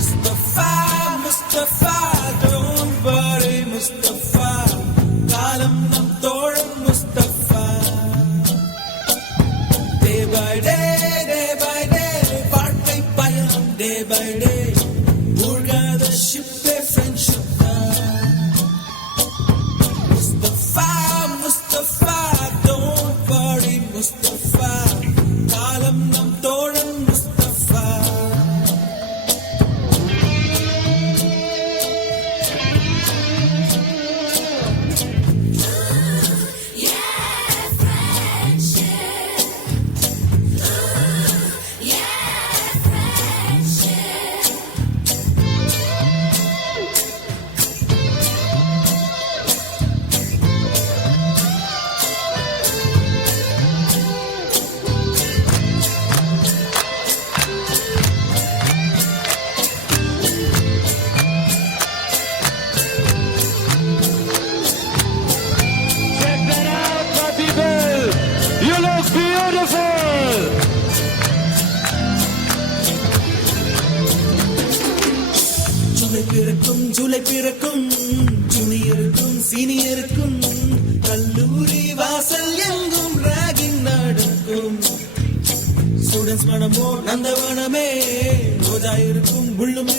Mustafa, Mustafa, don't worry, Mustafa. Kalam nam thoran Mustafa. Day by day, வாழ்க்கை பயணம் day by day. மூழ்காத ஷிப்பே friendship தான். Mustafa, Mustafa, don't worry, Mustafa. காலம் நம் தோழன் Mustafa. July பிறக்கும் ஜூனியருக்கும் சீனியருக்கும் கல்லூரி வாசல் எங்கும் ராகிங் நடக்கும். ஸ்டூடெண்ட்ஸ் மனமோ நந்தவனமே ரோஜா இருக்கும் புள்ளும்